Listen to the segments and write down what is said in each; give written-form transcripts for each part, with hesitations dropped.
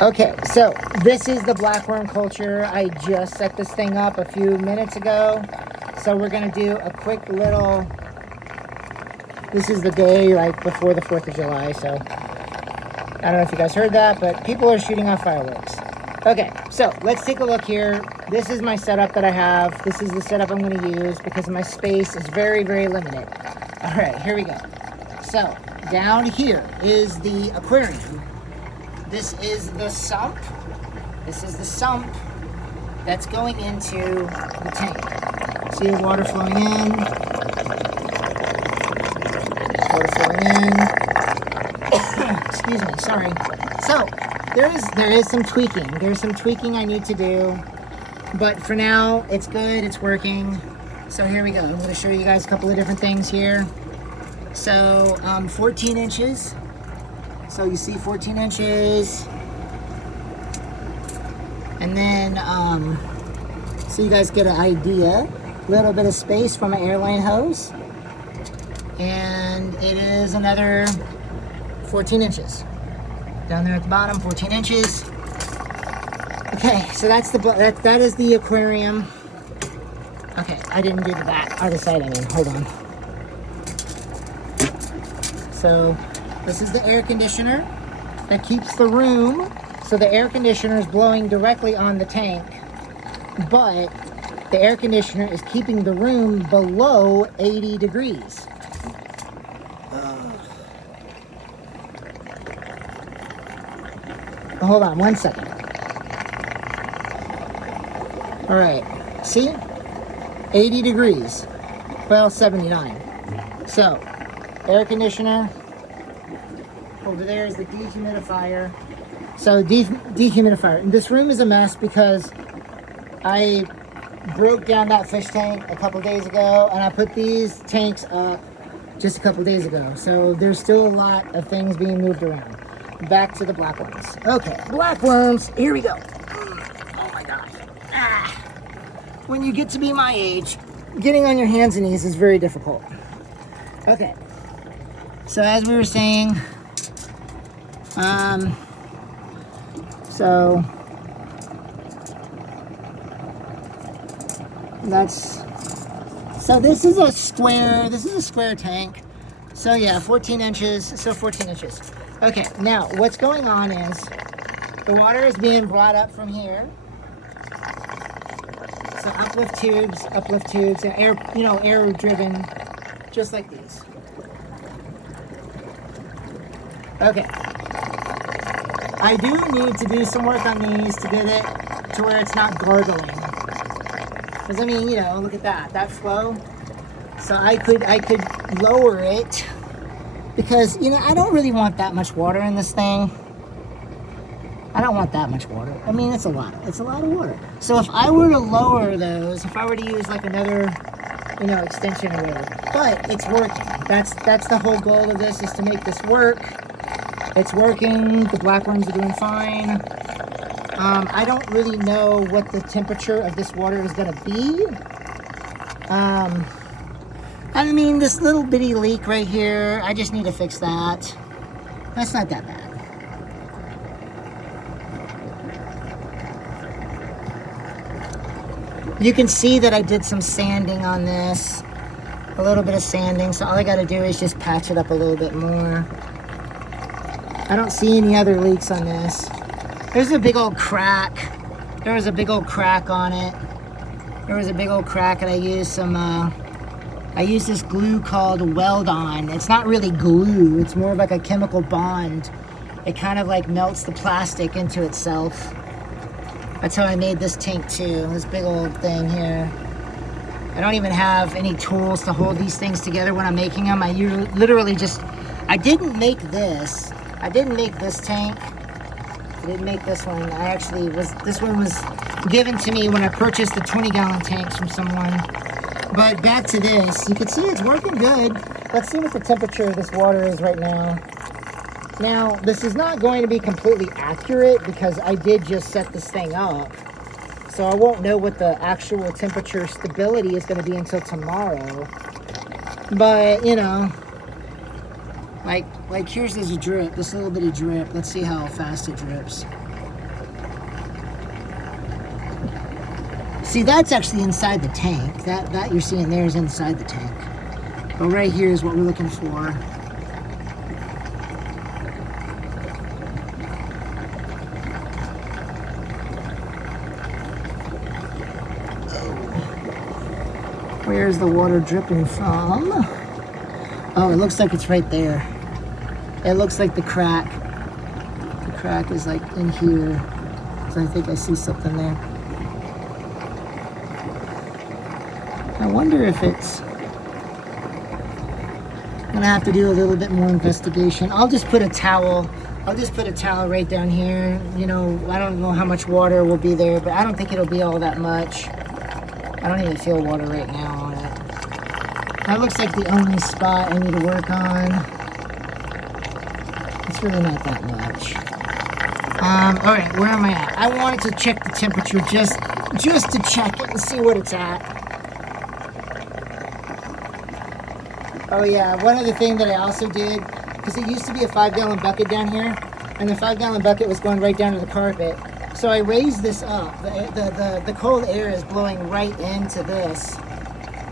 Okay, so this is the blackworm culture. I just set this thing up a few minutes ago. So we're gonna do a quick little, this is the day like before the 4th of July, so I don't know if you guys heard that, but people are shooting off fireworks. Okay, so let's take a look here. This is my setup that I have. This is the setup I'm gonna use because my space is very, very limited. All right, here we go. So down here is the aquarium. This is the sump. This is the sump that's going into the tank. See the water flowing in. Water flowing in. Excuse me, sorry. So there is some tweaking. There's some tweaking I need to do. But for now, it's good, it's working. So here we go. I'm gonna show you guys a couple of different things here. So 14 inches. So you see 14 inches. And then, so you guys get an idea. A little bit of space from an airline hose. And it is another 14 inches. Down there at the bottom, 14 inches. Okay, so that's that is the aquarium. Okay, I didn't do the back, or the side, I mean, hold on. So this is the air conditioner that keeps the room. So the air conditioner is blowing directly on the tank, but the air conditioner is keeping the room below 80 degrees. Hold on 1 second. All right, see? 80 degrees, well, 79. So, air conditioner. Over there is the dehumidifier. So, dehumidifier. And this room is a mess because I broke down that fish tank a couple days ago, and I put these tanks up just a couple days ago. So, there's still a lot of things being moved around. Back to the blackworms. Okay, blackworms, here we go. Oh my gosh. When you get to be my age, getting on your hands and knees is very difficult. Okay, so as we were saying, so this is a square tank. So yeah, 14 inches, so 14 inches. Okay, now what's going on is the water is being brought up from here. So uplift tubes, and air driven, just like these. Okay. I do need to do some work on these to get it to where it's not gargling. Because I mean, look at that flow. So I could lower it. Because, I don't really want that much water in this thing. I don't want that much water. I mean, it's a lot. It's a lot of water. So if I were to lower those, if I were to use like another, extension or whatever, but it's working. That's the whole goal of this, is to make this work. It's working. The blackworms are doing fine. I don't really know what the temperature of this water is going to be. I mean, this little bitty leak right here, I just need to fix that. That's not that bad. You can see that I did some sanding on this. A little bit of sanding, so all I gotta do is just patch it up a little bit more. I don't see any other leaks on this. There's a big old crack. There was a big old crack on it. There was a big old crack, and I used some, I use this glue called Weld-On. It's not really glue, it's more of like a chemical bond. It kind of like melts the plastic into itself. That's how I made this tank too, this big old thing here. I don't even have any tools to hold these things together when I'm making them. I literally just, I didn't make this tank. I didn't make this one. This one was given to me when I purchased the 20-gallon tanks from someone. But back to this, you can see it's working good. Let's see what the temperature of this water is right now. Now, this is not going to be completely accurate because I did just set this thing up. So I won't know what the actual temperature stability is going to be until tomorrow. But, like here's this drip, this little bitty drip. Let's see how fast it drips. See, that's actually inside the tank. That you're seeing there is inside the tank. But right here is what we're looking for. Where's the water dripping from? Oh, it looks like it's right there. It looks like the crack. The crack is like in here. So I think I see something there. I wonder if it's... I'm gonna have to do a little bit more investigation. I'll just put a towel. I'll just put a towel right down here. You know, I don't know how much water will be there, but I don't think it'll be all that much. I don't even feel water right now on it. That looks like the only spot I need to work on. It's really not that much. All right, where am I at? I wanted to check the temperature just to check it and see what it's at. Oh yeah, one other thing that I also did, because it used to be a 5-gallon bucket down here, and the 5-gallon bucket was going right down to the carpet. So I raised this up. The cold air is blowing right into this.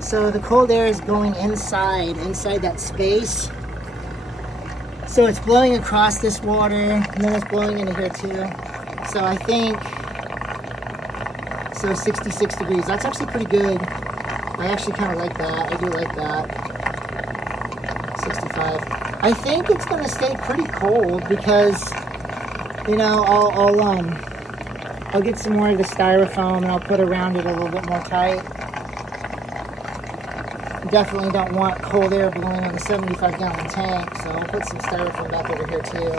So the cold air is going inside that space. So it's blowing across this water, and then it's blowing into here too. So I think, so 66 degrees. That's actually pretty good. I actually kind of like that. I do like that. 65. I think it's going to stay pretty cold because, you know, I'll get some more of the styrofoam and I'll put around it a little bit more tight. Definitely don't want cold air blowing on the 75-gallon tank, so I'll put some styrofoam back over here too.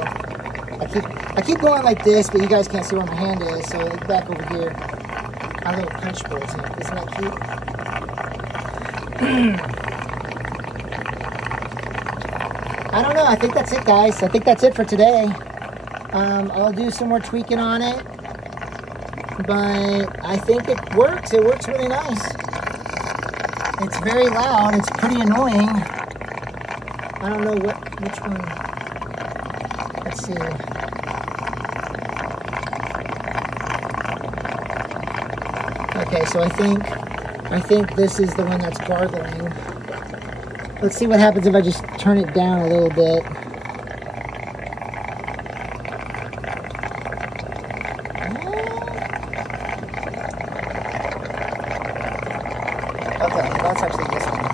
I keep going like this, but you guys can't see where my hand is, so it's back over here. My little punch bowl tank. Isn't that cute? I don't know. I think that's it, guys. I think that's it for today. I'll do some more tweaking on it, but I think it works. It works really nice. It's very loud. It's pretty annoying. I don't know which one. Let's see. Okay, so I think this is the one that's gargling. Let's see what happens if I just turn it down a little bit. Okay, that's actually this one.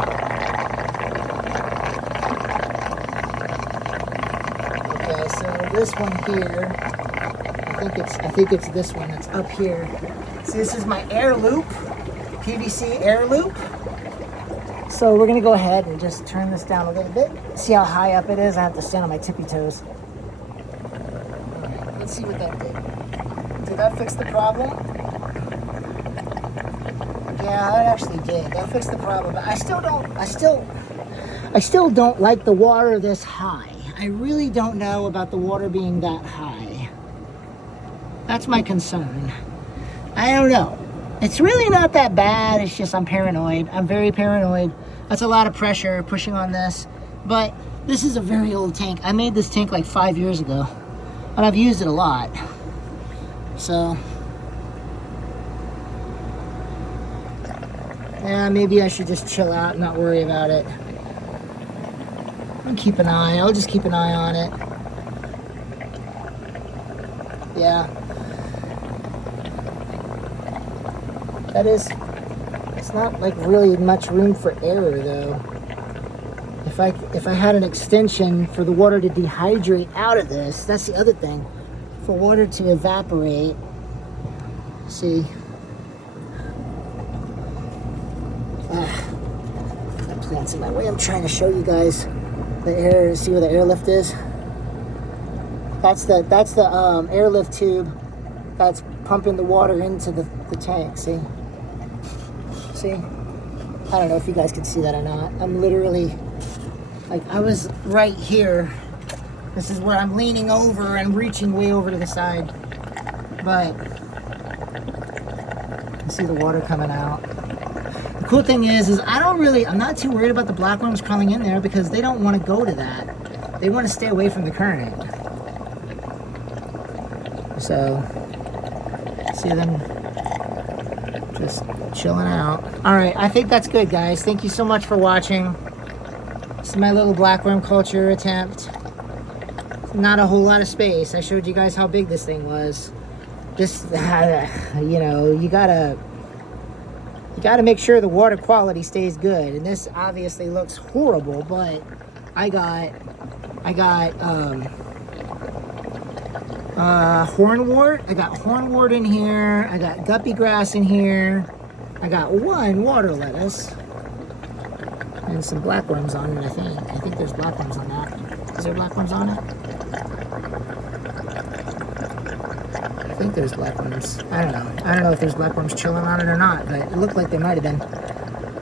Okay, so this one here, I think it's this one that's up here. See, this is my air loop, PVC air loop. So we're gonna go ahead and just turn this down a little bit. See how high up it is? I have to stand on my tippy toes. Right, let's see what that did. Did that fix the problem? Yeah, it actually did. That fixed the problem. But I still don't like the water this high. I really don't know about the water being that high. That's my concern. I don't know. It's really not that bad. It's just I'm paranoid. I'm very paranoid. That's a lot of pressure pushing on this. But this is a very old tank. I made this tank like 5 years ago. And I've used it a lot. So, yeah, maybe I should just chill out and not worry about it. I'll keep an eye. I'll just keep an eye on it. Yeah. That is, it's not like really much room for error though. If I had an extension for the water to dehydrate out of this, that's the other thing. For water to evaporate, see. That plant's in my way. I'm trying to show you guys the air. See where the airlift is? That's the airlift tube that's pumping the water into the tank. See? See? I don't know if you guys can see that or not. I'm literally, like, I was right here. This is where I'm leaning over and reaching way over to the side. But you see the water coming out. The cool thing is I'm not too worried about the blackworms crawling in there because they don't want to go to that. They want to stay away from the current. So, see them Just chilling out. All right, I think that's good, guys. Thank you so much for watching. This is my little blackworm culture attempt. Not a whole lot of space. I showed you guys how big this thing was. Just, you know, you gotta make sure the water quality stays good. And this obviously looks horrible, but I got hornwort. I got hornwort in here. I got guppy grass in here. I got one water lettuce and some blackworms on it. I think there's blackworms on that. Is there blackworms on it? I think there's blackworms. I don't know if there's blackworms chilling on it or not, but it looked like they might have been.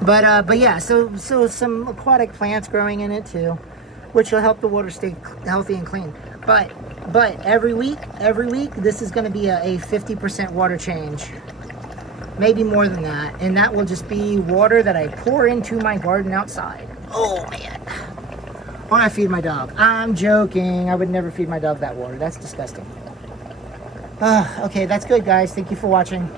But yeah, so some aquatic plants growing in it too, which will help the water stay healthy and clean. But every week, this is going to be a 50% water change. Maybe more than that. And that will just be water that I pour into my garden outside. Oh, man. Or I feed my dog. I'm joking. I would never feed my dog that water. That's disgusting. Okay, that's good, guys. Thank you for watching.